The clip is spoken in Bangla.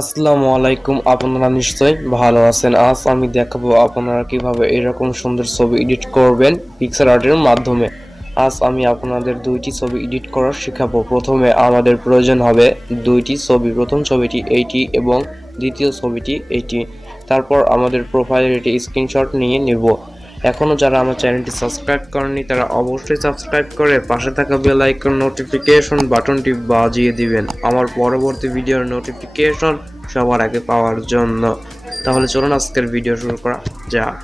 আসসালামু আলাইকুম। আপনারা নিশ্চয়ই ভালো আছেন। আজ আমি দেখাবো আপনারা কিভাবে এরকম সুন্দর ছবি এডিট করবেন পিক্সআর্টের মাধ্যমে। আজ আমি আপনাদের দুইটি ছবি এডিট করা শেখাবো। প্রথমে আমাদের প্রয়োজন হবে দুইটি ছবি। প্রথম ছবিটি এইটি এবং দ্বিতীয় ছবিটি এইটি। তারপর আমাদের প্রোফাইলের একটি স্ক্রিনশট নিয়ে নেব। এখনো যারা আমার চ্যানেলটি সাবস্ক্রাইব করেননি তারা অবশ্যই সাবস্ক্রাইব করে পাশে থাকা বেল আইকন নোটিফিকেশন বাটনটি বাজিয়ে দিবেন আমার পরবর্তী ভিডিওর নোটিফিকেশন সবার আগে পাওয়ার জন্য। তাহলে চলুন আজকের ভিডিও শুরু করা যাক।